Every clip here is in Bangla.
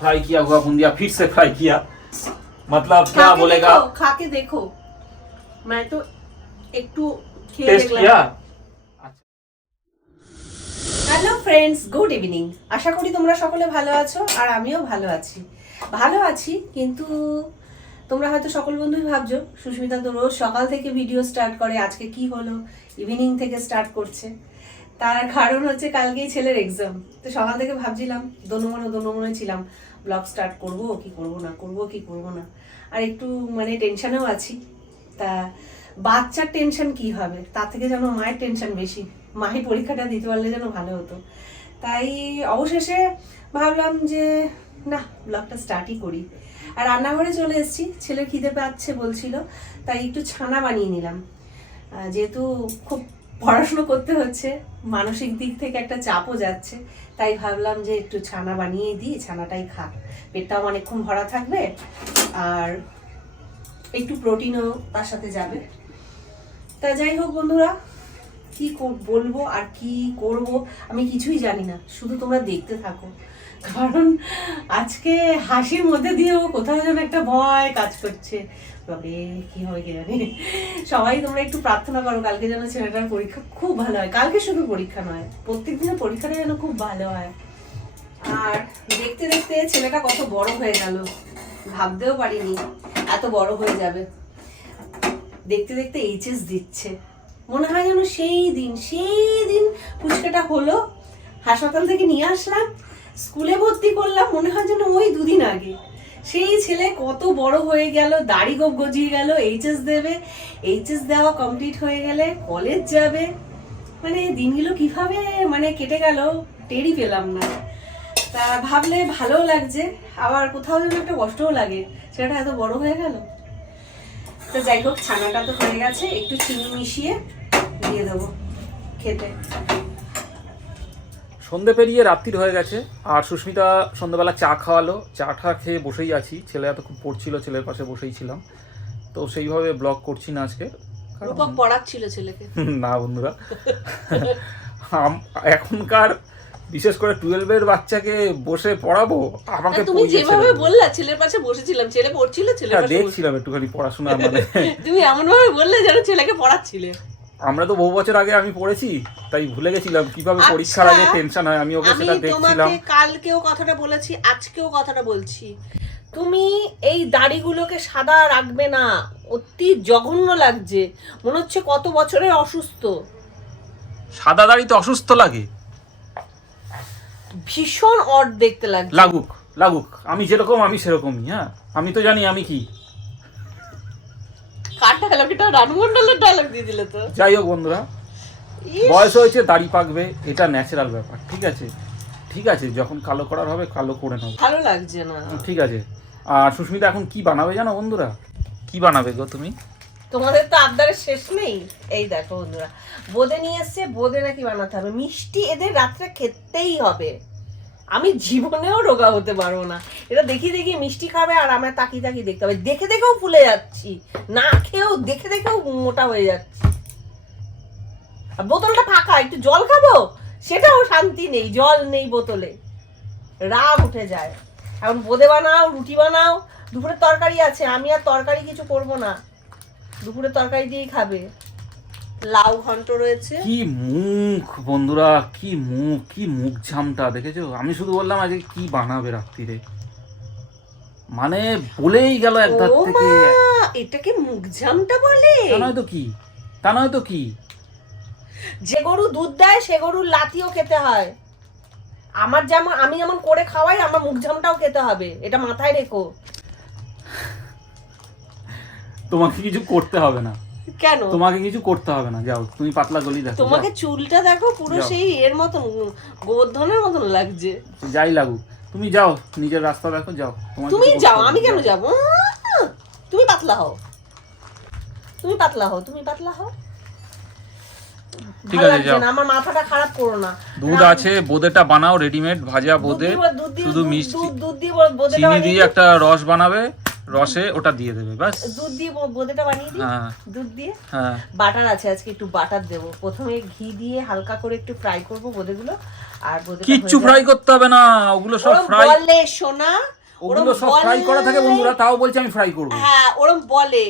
फ्राई किया हुआ बूंदिया फिर से फ्राई किया, मतलब क्या बोलेगा। खा के देखो, मैं तो একটু टेस्ट किया। Hello friends, good evening. আশা করি তোমরা সকলে ভালো আছো আর আমিও ভালো আছি। কিন্তু তোমরা হয়তো সকল বন্ধুই ভাবছো সুস্মিতা তো রোজ সকাল থেকে ভিডিও স্টার্ট করে, আজকে কি হলো ইভিনিং থেকে স্টার্ট করছে। তার কারণ হচ্ছে কালকেই ছেলের এক্সাম। তো সকাল থেকে ভাবছিলাম দোনমনে ছিলাম, ব্লগ স্টার্ট করব কি করব না, আর একটু মানে টেনশনেও আছি। তা বাচ্চার টেনশন কি হবে, তার থেকে যেন মায়ের টেনশন বেশি। মায়ের পরীক্ষাটা দিতে পারলে যেন ভালো হতো। তাই অবশেষে ভাবলাম যে না, ব্লগটা স্টার্টই করি। আর রান্নাঘরে চলে এসেছি, ছেলে খিদে পাচ্ছে বলছিল, তাই একটু ছানা বানিয়ে নিলাম। যেহেতু খুব পড়াশুনো করতে হচ্ছে, মানসিক দিক থেকে একটা চাপও যাচ্ছে, তাই ভাবলাম যে একটু ছানা বানিয়ে দিই, ছানাটাই খাক, পেটটাও অনেকক্ষণ ভরা থাকবে আর একটু প্রোটিনও তার সাথে যাবে। তা যাই হোক বন্ধুরা, কি বলবো আর কি করব আমি কিছুই জানি না, শুধু তোমরা দেখতে থাকো। কারণ আজকে হাসির মধ্যে দিয়েও কোথাও যেন একটা ভয় কাজ করছে, তবে কি হবে কে জানি। সবাই তোমরা একটু প্রার্থনা করো কালকে যেন ছেলেটার পরীক্ষা খুব ভালো হয়। কালকে শুধু পরীক্ষা নয়, প্রত্যেক দিনের পরীক্ষাটা যেন খুব ভালো হয়। আর দেখতে দেখতে ছেলেটা কত বড় হয়ে গেল, ভাবতেও পারিনি এত বড় হয়ে যাবে। দেখতে দেখতে এইচএস দিচ্ছে, মনে হয় যেন সেই দিন পুচকাটা হলো, হাসপাতাল থেকে নিয়ে আসলাম, স্কুলে ভর্তি করলাম, মনে হয় যেন ওই দুদিন আগে। সেই ছেলে কত বড় হয়ে গেল, দাড়ি গোপ গজিয়ে গেল, এইচএস দেবে, এইচএস দেওয়া কমপ্লিট হয়ে গেলে কলেজ যাবে। মানে দিনগুলো কিভাবে মানে কেটে গেল টেরই পেলাম না। তা ভাবলে ভালো লাগছে, আবার কোথাও যেন একটা কষ্টও লাগে, ছেলেটা এত বড় হয়ে গেল। তো যাই হোক, ছানাটা তো হয়ে গেছে, একটু চিনি মিশিয়ে দিয়ে দেবো খেতে। সন্ধে পেরিয়ে রাত্রির হয়ে গেছে, আর সুস্মিতা সন্ধ্যাবেলা চা খাওয়ালো, চাটা খেয়ে বসেই আছি। ছেলে এত খুব পড়ছিল, ছেলের পাশে বসেই ছিলাম। তো সেইভাবে ব্লগ করছি না আজকে, রূপক পড়াচ্ছিল ছেলেকে। না বন্ধুরা, এখনকার বিশেষ করে 12-এর বাচ্চাকে বসে পড়াবো, আমাকে তুমি যেভাবে বললা ছেলের পাশে বসেছিলাম, ছেলে পড়ছিল, ছেলের পাশে দেখছিলাম একটুখানি পড়াশোনা, মানে তুমি এমন ভাবে বললে যেন ছেলেকে পড়াচ্ছিলে। আমরা তো বহু বছর আগে আমি পড়েছি, তাই ভুলে গেছিলাম কিভাবে পরীক্ষার আগে টেনশন হয়। আমি ওকে সেটা দেখছিলাম। আমি কালকেও কথাটা বলেছি, আজকেও কথাটা বলছি, তুমি এই দাড়িগুলোকে সাদা রাখবে না, অতি জঘন্য লাগছে, মনে হচ্ছে কত বছরের অসুস্থ। সাদা দাড়িতে অসুস্থ লাগে? ভীষণ অড দেখতে লাগছে। লাগুক, আমি যেরকম আমি সেরকমই। হ্যাঁ, আমি তো জানি আমি কি। যাই হোক বন্ধুরা, বয়স হয়েছে, দাড়ি পাকবে, এটা ন্যাচারাল ব্যাপার। ঠিক আছে, যখন কালো করার হবে কালো করে নেবো। ভালো লাগছে না, ঠিক আছে। আর সুস্মিতা এখন কি বানাবে জানো বন্ধুরা? কি বানাবে গো তুমি? তোমাদের তো আবদারের শেষ নেই। এই দেখো বন্ধুরা, বোঁদে নিয়ে এসছে, বোঁদে নাকি বানাতে হবে মিষ্টি, এদের রাত্রে খেতেই হবে। আমি জীবনেও রোগা হতে পারবো না, এটা দেখি মিষ্টি খাবে আর আমার তাকিয়ে দেখতে হবে। দেখেও ফুলে যাচ্ছি, না খেয়েও দেখেও মোটা হয়ে যাচ্ছি। আর বোতলটা ফাঁকা, একটু জল খাবো সেটাও শান্তি নেই, জল নেই বোতলে, রাগ উঠে যায়। এখন বোঁদে বানাও, রুটি বানাও, দুপুরের তরকারি আছে, আমি আর তরকারি কিছু করব না, দুপুরের তরকারি দিয়েই খাবে। লাউ ঘন্ট রয়েছে। কি মুখ বন্ধুরা, কি মুখ ঝামটা দেখেছো? আমি শুধু বললাম আজকে কি বানাবে রাত্রিরে, মানে বলেই গেল একবার থেকে। এটাকে মুখ ঝামটা বলে? তা নয় তো কি। যে গরু দুধ দেয় সে গরুর লাথিও খেতে হয়। আমার যেমন আমি যেমন করে খাওয়াই, আমার মুখ ঝামটাও খেতে হবে, এটা মাথায় রেখো। তোমাকে কিছু করতে হবে না। কেন তোমাকে কিছু করতে হবে না, যাও তুমি পাতলা গলি দেখো। তোমাকে চুলটা দেখো, পুরো সেই এর মতন, গোবর্ধনের মতন লাগছে। যাই লাগুক, তুমি যাও, নিজের রাস্তা দেখো, যাও। তুমি যাও, আমি কেন যাব? তুমি পাতলা হও। ঠিক আছে, যাও। আমার মাথাটা খারাপ করো না। দুধ আছে, বোঁদেটা বানাও, রেডিমেড ভাজা বোঁদে, শুধু মিষ্টি দুধ দিয়ে চিনি দিয়ে একটা রস বানাবে, রসে ওটা দিয়ে দেবে বাস। দুধ দিয়ে বোঁদেটা বানিয়ে দিই। হ্যাঁ দুধ দিয়ে হ্যাঁ। বাটার আছে, আজকে একটু বাটার দেবো। প্রথমে ঘি দিয়ে হালকা করে একটু ফ্রাই করবো বোঁদেগুলো। আর বোঁদেটা কিচ্ছু ফ্রাই করতে হবে না, ওগুলো সব ফ্রাই বলে সোনা, ওগুলো সব ফ্রাই করা থাকে বন্ধুরা, তাও বলছি আমি ফ্রাই করব। হ্যাঁ ওরম বলে,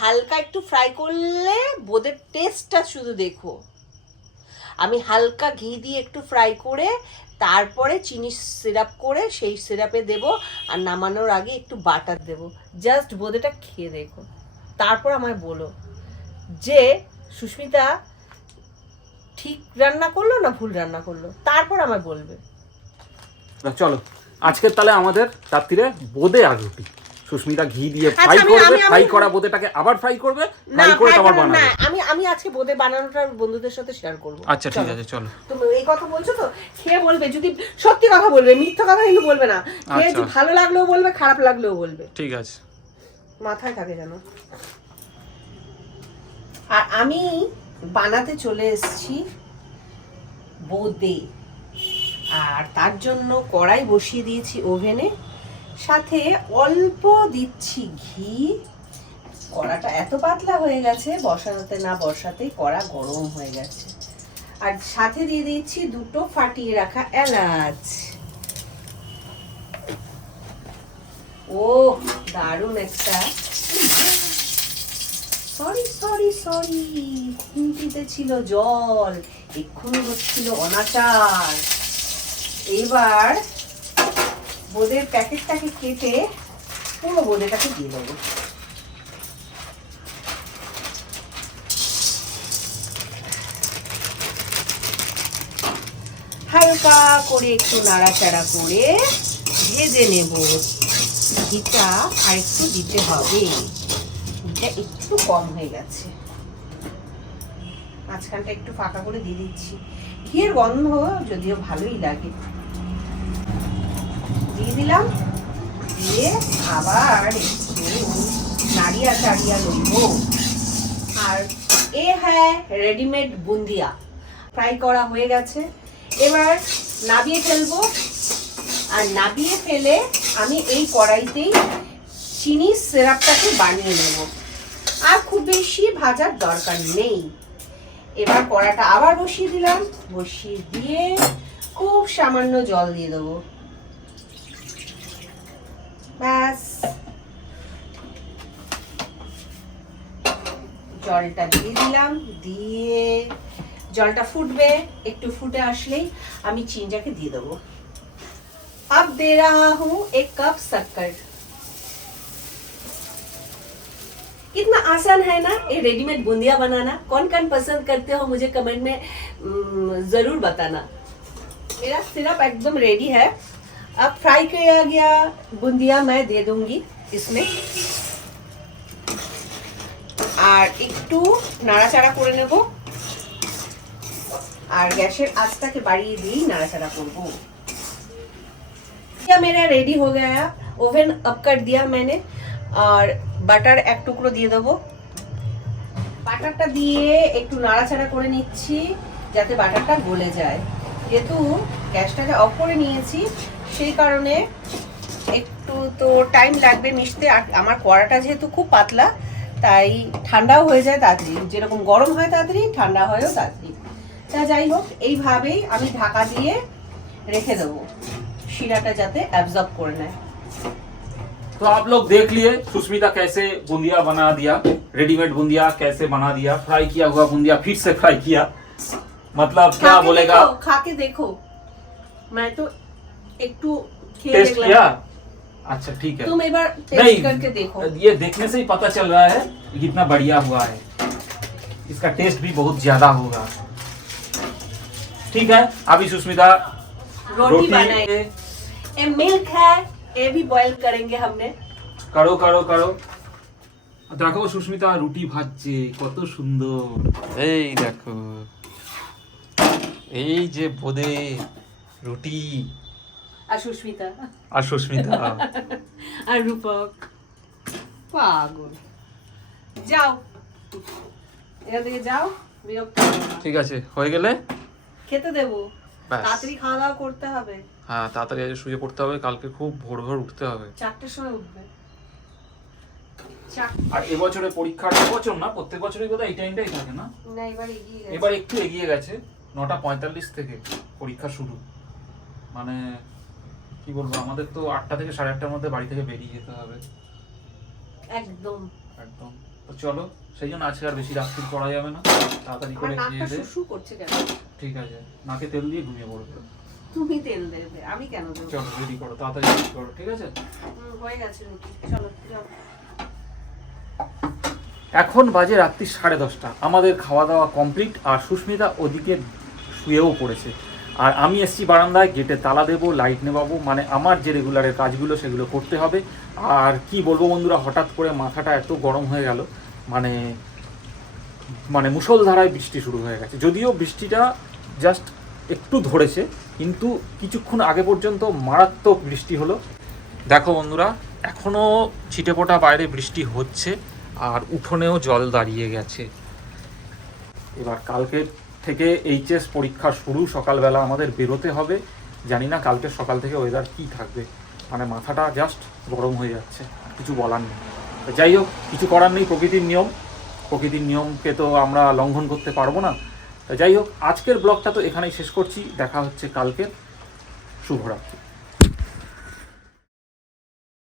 হালকা একটু ফ্রাই করলে বোঁদের টেস্টটা শুধু দেখো। আমি হালকা ঘি দিয়ে একটু ফ্রাই করে তারপরে চিনি সিরাপ করে সেই সিরাপে দেব, আর নামানোর আগে একটু বাটার দেব। জাস্ট বোঁদেটা খেয়ে দেখো, তারপর আমায় বলো যে সুস্মিতা ঠিক রান্না করলো না ভুল রান্না করলো, তারপর আমায় বলবে। চলো আজকে তাহলে আমাদের রাত্রিরে বোঁদে আর রুটি। সুস্মিতা ঘি দিয়ে ফ্রাই করবে, ফ্রাই করা বোঁদেটাকে আবার ফ্রাই করবে, ফ্রাই করে আবার বানাবে। না আমি আজকে বোঁদে বানানোটা বন্ধুদের সাথে শেয়ার করব। আচ্ছা ঠিক আছে চলো। তুমি এই কথা বলছো তো, খেয়ে বলবে, যদি সত্যি কথা বলবে, মিথ্যা কথা কিন্তু বলবে না। খেয়ে যদি ভালো লাগলেও বলবে, খারাপ লাগলেও বলবে। ঠিক আছে, মাথায় থাকে যেন। আর আমি বানাতে চলে এসেছি বোঁদে, আর তার জন্য কড়াই বসিয়ে দিয়েছি ওভেনে, সাথে অল্প দিচ্ছি ঘি। কড়াটা এত পাতলা হয়ে গেছে, বসাতে না বসাতেই কড়া গরম হয়ে গেছে। আর সাথে দিয়ে দিচ্ছি দুটো ফাটিয়ে রাখা এলাচ। ও দারুণ একটা, সরি সরি সরি, খুন্তিতে ছিল জল, এক্ষুনি হচ্ছিল অনাচার। এবার বোঁদের প্যাকেটটাকে কেটে পুরো বোঁদেটাকে দিয়ে দেবো। হালকা করে একটু নাড়াচাড়া করে ভেজে নেব। ঘিটা আর একটু দিতে হবে, ঘিটা একটু কম হয়ে গেছে। মাঝখানটা একটু ফাঁকা করে দিয়ে দিচ্ছি। ঘিয়ের গন্ধ যদিও ভালোই লাগে। দিয়ে দিলাম, দিয়ে আবার একটু নাড়িয়া চাড়িয়া লইব। আর এ হ্যাঁ রেডিমেড বুন্দিয়া ফ্রাই করা হয়ে গেছে। এবার নাবিয়ে ফেলবো, আর নাবিয়ে ফেলে আমি এই কড়াইতেই চিনি সিরাপটাকে বানিয়ে নেব। আর খুব বেশি ভাজার দরকার নেই। এবার কড়াটা আবার বসিয়ে দিলাম, বসিয়ে দিয়ে খুব সামান্য জল দিয়ে দেবো। ব্যাস, জলটা দিয়ে দিলাম। দিয়ে জলটা ফুটবে, একটু ফুটে আসলেই আমি চিনিটাকে দিয়ে দেবো। अब दे रहा हूं एक कप शक्कर। कितना आसान है ना ये रेडीमेड बूंदिया बनाना। कौन कौन पसंद करते हो मुझे कमेंट में जरूर बताना। मेरा सिरप एकदम रेडी है। अब फ्राई किया गया बूंदिया मैं दे दूंगी इसमें, আর একটু নাড়াচাড়া করে নেব। আর গ্যাসের আঁচটাকে বাড়িয়ে দিয়ে नाड़ाचाड़ा করব। मेरा रेडी हो गया, ओवन अप कर दिया मैंने। और বাটার এক টুকরো দিয়ে দেবো। বাটারটা দিয়ে একটু নাড়াচাড়া করে নিচ্ছি যাতে বাটারটা গলে যায়। যেহেতু গ্যাসটাকে অফ করে নিয়েছি সেই কারণে একটু তো টাইম লাগবে মিশতে। আর আমার কড়াটা যেহেতু খুব পাতলা তাই ঠান্ডাও হয়ে যায় তাড়াতাড়ি, যেরকম গরম হয় তাড়াতাড়ি ঠান্ডা হয়ও তাড়াতাড়ি। তা যাই হোক, এইভাবেই আমি ঢাকা দিয়ে রেখে দেবো शीराटा जाते एब्जॉर्ब करना है। तो आप लोग देख लिए सुष्मिता कैसे बूंदिया बना दिया, रेडीमेड बूंदिया कैसे बना दिया, फ्राई किया हुआ बूंदिया फिर से फ्राई किया। मतलब क्या बोलेगा, खा के देखो। मैं तो एक टू टेस्ट किया। अच्छा ठीक है, तुम एक बार टेस्ट करके देखो। ये देखने से ही पता चल रहा है कि कितना बढ़िया हुआ है। इसका टेस्ट भी बहुत ज्यादा होगा। ठीक है, अभी सुष्मिता रोटी बनाएंगे। ये मिल्क है, ये भी बॉईल करेंगे हमने। करो करो करो। देखो सुष्मिता রুটি ভাজছে কত সুন্দর। এই দেখো, এই যে বোঁদে রুটি। আর সুস্মিতা আর রূপক পাগল। যাও এখান থেকে যাও, বিরক্ত করো না। ঠিক আছে, হয়ে গেলে খেতে দেবো। ব্যাস। তাড়াতাড়ি খাওয়া দাওয়া করতে হবে। হ্যাঁ তাড়াতাড়ি শুয়ে পড়তে হবে, কালকে খুব ভোর ভোর উঠতে হবে। 4টার সময় উঠবে। আর এবছরে পরীক্ষার এবছর না, প্রত্যেক বছরই বোধহয় এই টাইমটাই থাকে না, না এবার এগিয়ে গেছে। এবার একটু এগিয়ে গেছে, 9:45 থেকে পরীক্ষা শুরু। মানে কি বলবো, আমাদের তো 8টা থেকে 8:30টার মধ্যে বাড়ি থেকে বেরিয়ে যেতে হবে। একদম একদম। তো চলো, সেই জন্য আজকে আর বেশি রাত্রি করা যাবে না, তাড়াতাড়ি করে আমার খেয়ে নাকটা দে। শুশু করছে কেন? ঠিক আছে, নাকে তেল দিয়ে ঘুমিয়ে পড়বে। তুমি তেল দেবে, আমি কেন দেবো? চলো রেডি করো, তাড়াতাড়ি রেডি করো, ঠিক আছে? হয়ে গেছে রুটি, চলো যাও। এখন বাজে রাত্রি 10:30, আমাদের খাওয়া দাওয়া কমপ্লিট, আর সুস্মিতা ওদিকে শুয়েও পড়েছে, আর আমি এসছি বারান্দায়, গেটে তালা দেবো, লাইট নেবাবো, মানে আমার যে রেগুলারের কাজগুলো সেগুলো করতে হবে। আর কি বলবো বন্ধুরা, হঠাৎ করে মাথাটা এত গরম হয়ে গেল, মানে মানে মুষলধারায় বৃষ্টি শুরু হয়ে গেছে। যদিও বৃষ্টিটা জাস্ট একটু ধরেছে, কিন্তু কিছুক্ষণ আগে পর্যন্ত মারাত্মক বৃষ্টি হলো। দেখো বন্ধুরা, এখনও ছিটেফোঁটা বাইরে বৃষ্টি হচ্ছে, আর উঠোনেও জল দাঁড়িয়ে গেছে। এবার কালকে থেকে এইচএস পরীক্ষা শুরু, সকালবেলা আমাদের বেরোতে হবে। জানি না কালকে সকাল থেকে ওয়েদার কী থাকবে, মানে মাথাটা জাস্ট গরম হয়ে যাচ্ছে, কিছু বলার নেই। তো যাই হোক, কিছু করার নেই, প্রকৃতির নিয়ম, প্রকৃতির নিয়মকে তো আমরা লঙ্ঘন করতে পারবো না। তো যাই হোক, আজকের ব্লগটা তো এখানেই শেষ করছি, দেখা হচ্ছে কালকে। শুভরাত্রি।